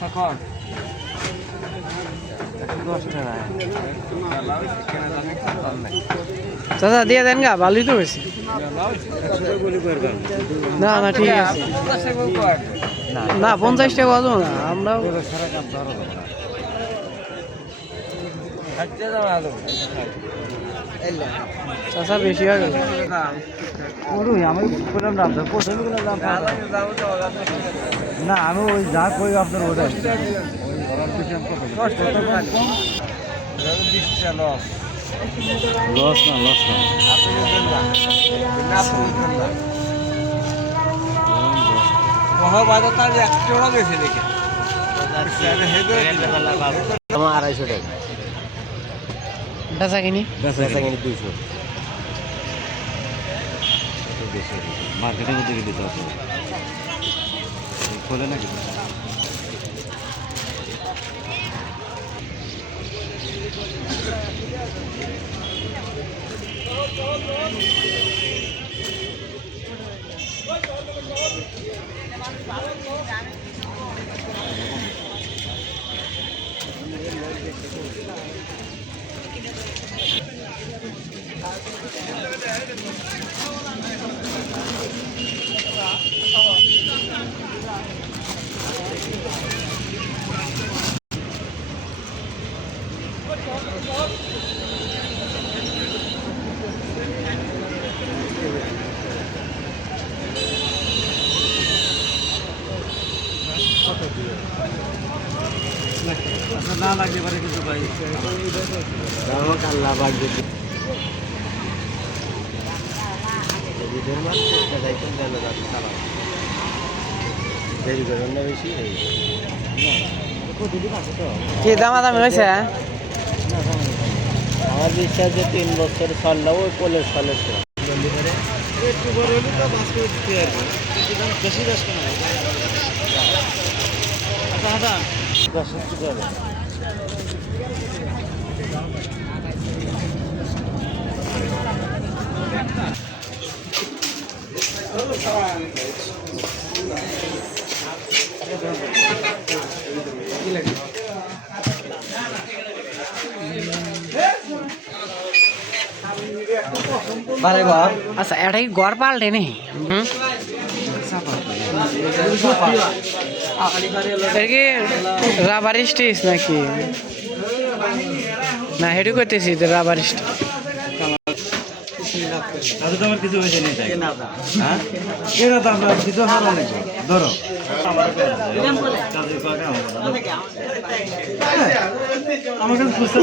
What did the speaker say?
সকল চাচা দিয়ে দেন গা, ভালোই তো হয়েছে। না না ঠিক আছে, না 50 টাকা বাজবো না, আমরাও চাচা বেশি হয়ে গেল। আমি বললাম দাম না, আমি ওই যা কই আপনার ওটা লস না, লস না, বেশি দেখে 250 টাকা বেচা কিনি বেচা কিনি 200 মার্কেটের মধ্যে গেলে তো আছে খোলে নাকি না লাগতে পারে কিন্তু ভাই আল্লাহ বাড়বে কি দামাদামি হয়েছে? আমার বিশ্বাস যে 3 বছর চললেও ওই পোলের চলে একটু বড় হলে তো বাস করে দিতে পারবে, বেশি বাস কেন আচ্ছা দশ যাবে আচ্ছা এটা কি গড় পাল্টে নি? এটা কি রাবার স্টেজ নাকি? না হেডু করতেছি রাবার স্টেজ। আমার কিছু হয়েছে নেই হ্যাঁ এরা তো আমরা কিছু হারা নেই ধরো আমার কাছে